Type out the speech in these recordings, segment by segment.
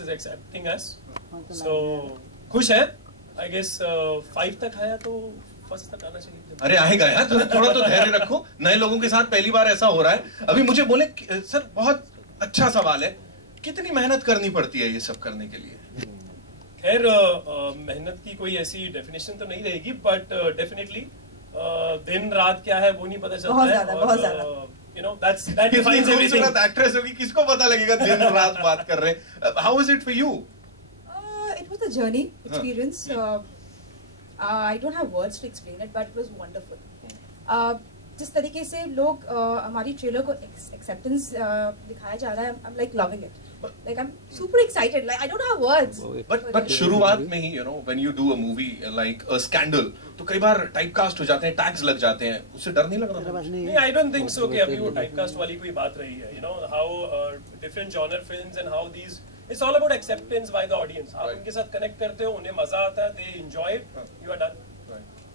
is accepting us. So खुश है. I guess 5 तक आया तो फर्स्ट तक आना चाहिए. अरे आएगा यार, थोड़ा तो धैर्य रखो. नए लोगों के साथ पहली बार ऐसा हो रहा है. अभी मुझे बोले सर, बहुत अच्छा सवाल है, कितनी मेहनत करनी पड़ती है ये सब करने के लिए? खैर मेहनत की कोई ऐसी डेफिनेशन तो नहीं रहेगी, बट डेफिनेटली दिन रात क्या है वो नहीं पता चलता है. बहुत ज्यादा. You know, that defines everything. Actress होगी, किसको पता लगेगा दिन रात बात कर रहे हैं. How was it for you? It was a journey, experience. I don't have words to explain it, but it was wonderful. जिस तरीके से लोग हमारी ट्रेलर को एक्सेप्टेंस दिखाया जा रहा है, I'm like loving it. Like I'm super excited. Like I don't have words. But शुरुआत में ही, you know, when you do a movie like a scandal, तो कई बार टाइपकास्ट हो जाते हैं, टैग्स लग जाते हैं, उससे डर नहीं लग रहा? नहीं, I don't think so कि अभी वो टाइपकास्ट वाली कोई बात रही है. You know how different genre films and how these, it's all about acceptance by the audience. आप उनके साथ कनेक्ट करते हो, उन्हें मजा आता है, they enjoy it, you are done.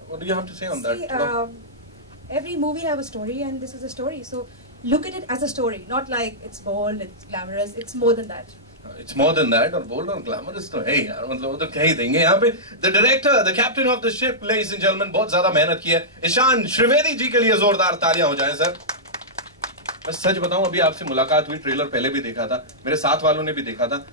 What do you have to say on that? Every movie have a story, and this is a story. So look at it as a story, not like it's bold, it's glamorous. It's more than that. It's more than that. और bold और glamorous तो है यार, मतलब वो तो कह ही देंगे यहाँ पे. The director, the captain of the ship, ladies and gentlemen, बहुत ज्यादा मेहनत की है. ईशान त्रिवेदी जी के लिए जोरदार तालियां हो जाएं सर. बस सच बताऊं, अभी आपसे मुलाकात हुई, ट्रेलर पहले भी देखा था, मेरे साथ वालों ने भी देखा था,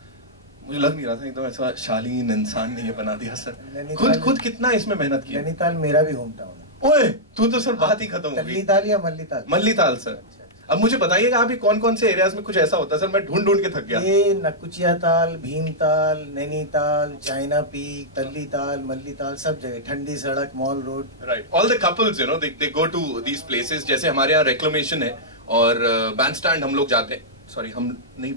मुझे लग नहीं रहा था एकदम ऐसा शालीन इंसान ने ये बना दिया सर. खुद कितना इसमें मेहनत की. नैनीताल मेरा भी होम टाउन है. ओए तू तो सर बात ही खत्म हो गई. तल्लीताल या मल्लीताल? मल्लीताल सर. अब मुझे बताइएगा अभी कौन कौन से एरियाज में कुछ ऐसा होता है सर, मैं ढूंढ के थक गया. ये नकुचिया ताल, भीमताल, नैनीताल, चाइना पीक, तल्लीताल, मल्लीताल, सब जगह. Thandi Sadak, Mall Road. Right. All the couples, you know, they go to these places. जैसे हमारे यहाँ रेक्लेमेशन है और बैंड स्टैंड हम लोग जाते हैं. सॉरी, हम नहीं,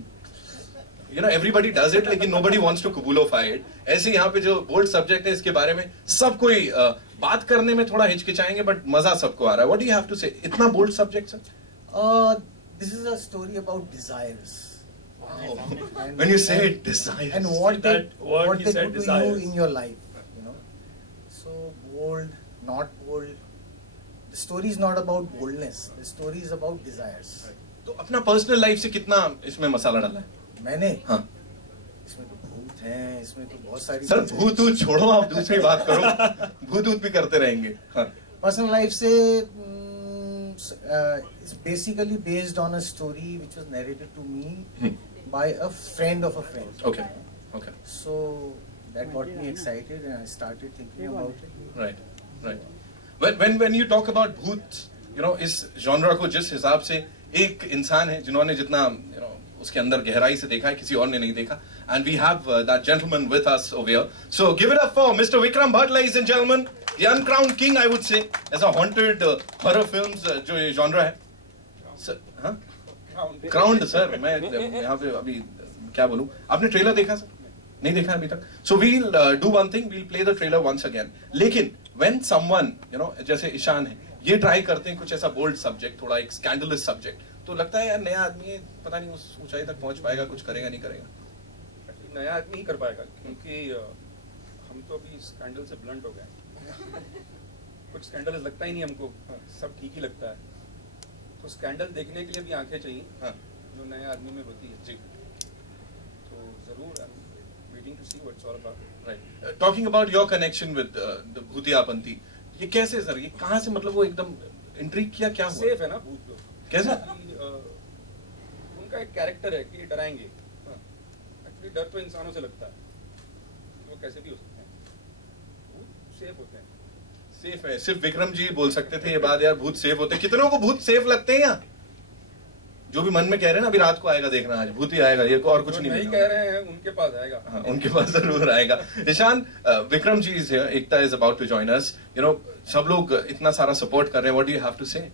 you know, everybody does it, लेकिन nobody wants to kabulify it. ऐसे यहाँ पे जो बोल्ड सब्जेक्ट है, इसके बारे में सब कोई बात करने में थोड़ा हिचकिचाएंगे, बट मजा सबको आ रहा है. What do you have to say? इतना bold subject sir? This is a story about desires. Wow. When you say desires, and what they do to you in your life, you know. So bold, not bold. The story is not about boldness. The story is about desires. तो अपना personal life से कितना इसमें मसाला डाला है? मैंने? हाँ. इसमें तो भूत हैं, इसमें तो बहुत सारी. सर भूत छोड़ो, आप दूसरी बात करो. भूत भी करते रहेंगे. हाँ. पर्सनल लाइफ से it's basically based on a story which was narrated to me by a friend of a friend. Okay. So that got me excited and I started thinking about it. Right. When you talk about भूत, you know, इस genre को जिस हिसाब से एक इंसान है जिन्होंने जितना, you know, उसके अंदर गहराई से देखा है, किसी और ने नहीं देखा. And we have that gentleman with us over here. So give it up for Mr. Vikram Bhatt, ladies and gentlemen. The uncrowned king, I would say. ऐसा haunted horror films जो ये genre है. सर, हाँ? Crowned sir, मैं यहाँ पे अभी क्या बोलूँ? आपने ट्रेलर देखा सर? नहीं देखा अभी तक? So we'll do one thing. We'll play the trailer once again. लेकिन when someone, you know, जैसे ईशान है, ये ट्राई करते हैं कुछ ऐसा बोल्ड सब्जेक्ट, थोड़ा एक स्कैंडलस सब्जेक्ट, तो लगता है यार नया आदमी है, पता नहीं उस ऊंचाई तक पहुंच पाएगा, कुछ करेगा नहीं करेगा. नया आदमी ही कर पाएगा, क्योंकि हम तो अभी स्कैंडल से ब्लंट हो गए. कुछ स्कैंडल लगता ही नहीं हमको, सब ठीक ही लगता है. तो स्कैंडल देखने के लिए भी आंखें चाहिए. हाँ. जो नया आदमी में होती है. जी. तो जरूर waiting to see what's all about. Right. Talking about your connection with the भूतियापंथी, ये कैसे सर, ये कहाँ से, मतलब वो एकदम इंट्रिग किया, क्या हुआ? सेफ है ना भूत लोग. कैसे? उनका एक कैरेक्टर है कि ये डराएंगे. एक्चुअली डर तो इंसानों से लगता है, वो कैसे भी हो सकते हैं. भूत सेफ होते हैं. सेफ है, सिर्फ विक्रम जी बोल सकते थे ये बात यार, भूत सेफ होते हैं. कितनों को भूत सेफ लगते हैं यहाँ? जो भी मन में कह रहे हैं ना, अभी रात को आएगा देखना, आज भूत ही आएगा, ये और कुछ नहीं कह रहे हैं, उनके पास आएगा. हाँ, उनके पास जरूर आएगा. Ishaan, Vikram ji is here, Ekta is about to join us. You know, सब लोग इतना सारा सपोर्ट कर रहे हैं. What do you have to say?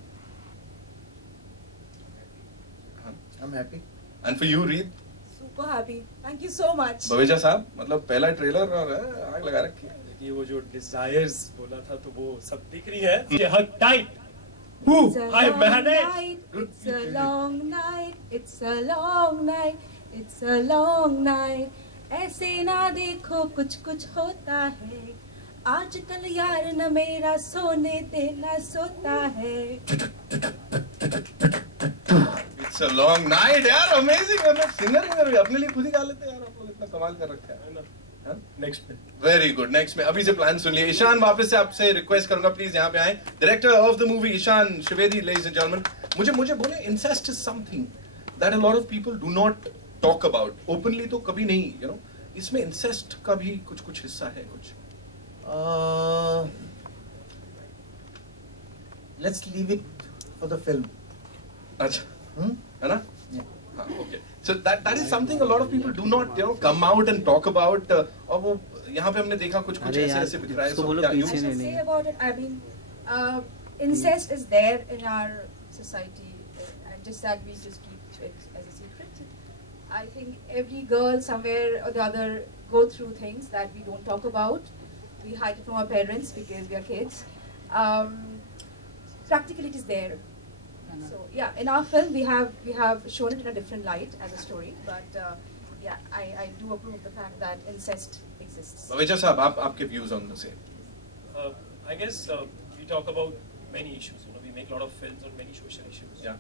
I'm happy. And for you, Reed? Super happy. Thank you so much. Baweja साहब, मतलब पहला ट्रेलर और आग लगा रखी है. देखिए वो जो डिजायर्स बोला था तो वो सब दिख रही है. ये हग tight. Hi man. It's a long night. It's a long night. It's a long night. ऐसे ना देखो कुछ कुछ होता है. आजकल यार न मेरा सोने देना सोता है. It's a long night यार, अमेजिंग. मतलब सिंगर अपने लिए खुद ही गा लेते हैं यार आप लोग, इतना कमाल कर रखा है। नेक्स्ट में वेरी गुड, नेक्स्ट में अभी से प्लान सुन लिए। ईशान, वापस से आपसे रिक्वेस्ट करूंगा प्लीज यहाँ पे आए, director of the movie Ishaan Shivedi, ladies and gentleman. मुझे बोले incest is something that a lot of people do not talk about openly, तो कभी नहीं, यू नो, इसमें इंसेस्ट का भी कुछ हिस्सा है कुछ? Let's leave it for the film. अच्छा, है ना? Okay. So that is something a lot of people do not, you know, come out and talk about. और वो यहाँ पे हमने देखा कुछ ऐसे बिखरा है। So yeah, you say about it. I mean, incest is there in our society, and just that we just keep it as a secret. I think every girl somewhere or the other go through things that we don't talk about. We hide it from our parents because we are kids. Practically, it is there. So yeah, in our film we have shown it in a different light as a story, but yeah, I do approve of the fact that incest exists. Baveja sahab, आपके views on the same? I guess we talk about many issues. You know, we make a lot of films on many social issues. Yeah.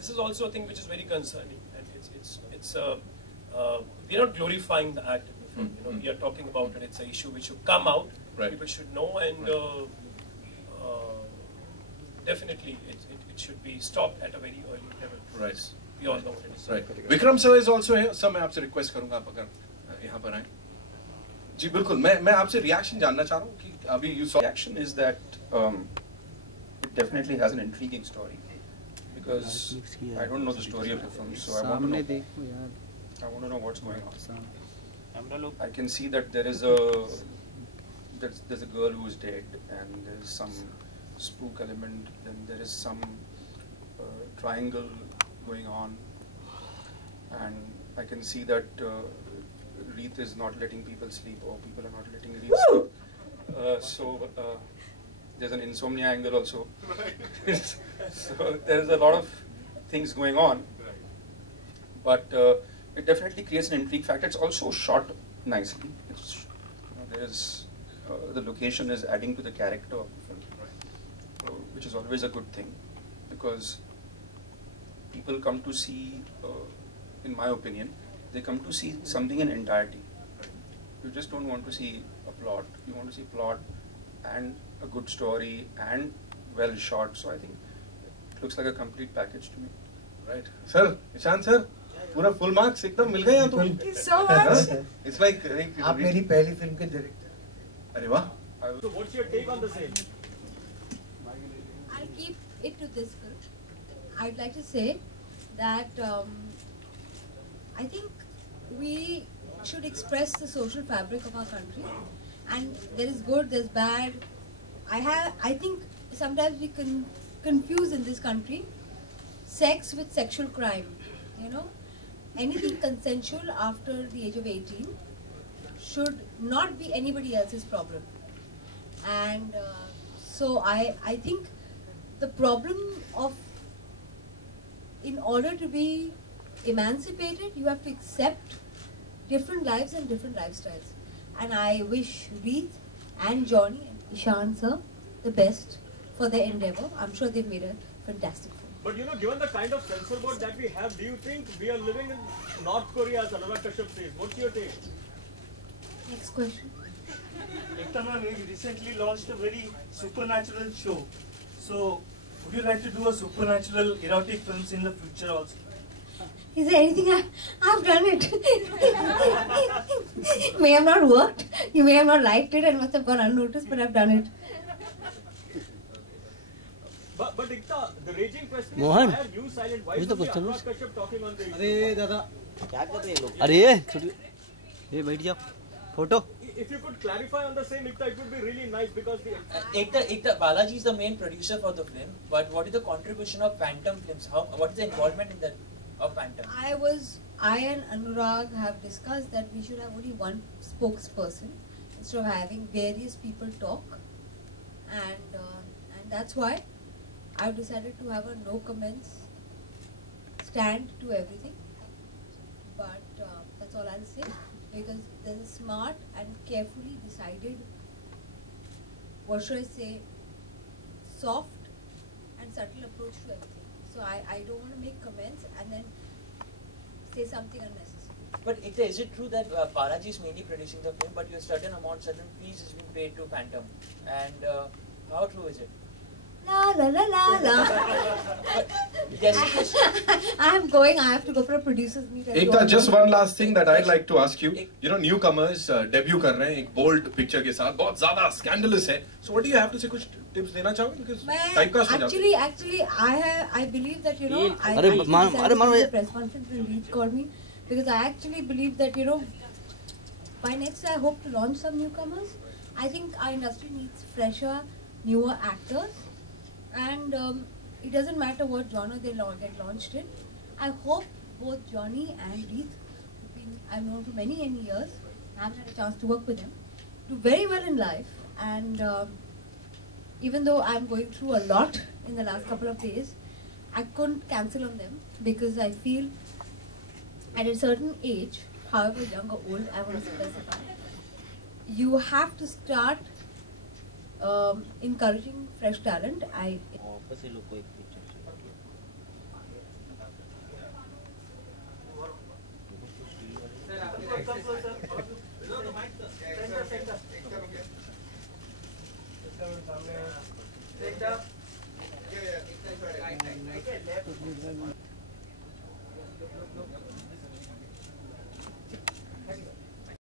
This is also a thing which is very concerning, and it's we are not glorifying the act in the film. You know, we are talking about it. It's an issue which should come out. Right. People should know, and definitely it should be stopped at a very early level. Right. We all know what it is. Right. Vikram sir is also here. Sir, मैं आपसे request करूँगा आप अगर यहाँ पर आए। जी बिल्कुल, मैं आपसे reaction जानना चाह रहा हूँ कि अभी you saw. Reaction is that it definitely has an intriguing story, because I don't know the story of the film, so I want to know what's going on. I can see that there's a girl who is dead, and there's some spook element, then there is some triangle going on, and I can see that Reet is not letting people sleep, or people are not letting Reet sleep. So there's an insomnia angle also. So there's a lot of things going on, but it definitely creates an intrigue factor. It's also shot nicely. It's, you know, there's the location is adding to the character of the film, which is always a good thing, because people come to see, in my opinion, they come to see something in entirety. You just don't want to see a plot. You want to see plot and a good story and well shot. So I think it looks like a complete package to me. Right. Sir, Ishan sir, पूरा full marks एकदम मिल गए यहाँ तो। Thank you so much. It's like आप मेरी पहली film के director. अरे वाह। So what's your take on the same? I'll keep it to this film. I'd like to say that I think we should express the social fabric of our country, and there is good, there's bad. I think sometimes we can confuse in this country sex with sexual crime. You know, anything consensual after the age of 18 should not be anybody else's problem. And so I think the problem of, in order to be emancipated, you have to accept different lives and different lifestyles. And I wish Reet and Johnny and Ishan sir the best for their endeavor. I'm sure they've made a fantastic film. But you know, given the kind of censor board that we have, do you think we are living in North Korea, as Anurag Kashyap says? What's your take? Next question. Ekta ma'am, we recently launched a very supernatural show. So, would you like to do a supernatural erotic films in the future also? Is there anything I've done it? May have not worked, you may have not liked it and must have gone unnoticed, but I've done it. But Ekta, the raging question Mohan, is, why are you silent? Why is Anurag Kashyap talking on the issue? अरे दादा क्या कर रहे हैं लोग? अरे छोटी ये बैठ जाओ photo. If you could clarify on the same, Ekta, it would be really nice, because the Ekta, Balaji is the main producer for the film, but what is the contribution of Phantom Films? What is the involvement in that of Phantom? I and Anurag have discussed that we should have only one spokesperson instead of having various people talk, and that's why I've decided to have a no comments stand to everything. But that's all I'll say, because there's a smart and carefully decided, what should I say, soft and subtle approach to everything. So I don't want to make comments and then say something unnecessary. But is it true that Balaji is mainly producing the film, but a certain fees is being paid to Phantom? And how true is it? La la la la la. Yes. I have to go for a producer's meet. Ekta, just one last thing that I'd like to ask you. You know, newcomers debut कर रहे हैं एक bold picture के साथ, बहुत ज़्यादा scandalous है. So what do you have to say? कुछ tips देना चाहोगे? Because typecast हो जाता है. Actually, I believe that I the press conference when Reed called me, because I actually believe that by next year I hope to launch some newcomers. I think our industry needs fresher, newer actors. And it doesn't matter what genre they get launched in. I hope both Johnny and Reed, I've known for many years, I haven't had a chance to work with them, do very well in life. And even though I'm going through a lot in the last couple of days, I couldn't cancel on them because I feel at a certain age, however young or old, I want to specify, you have to start encouraging fresh talent. Center.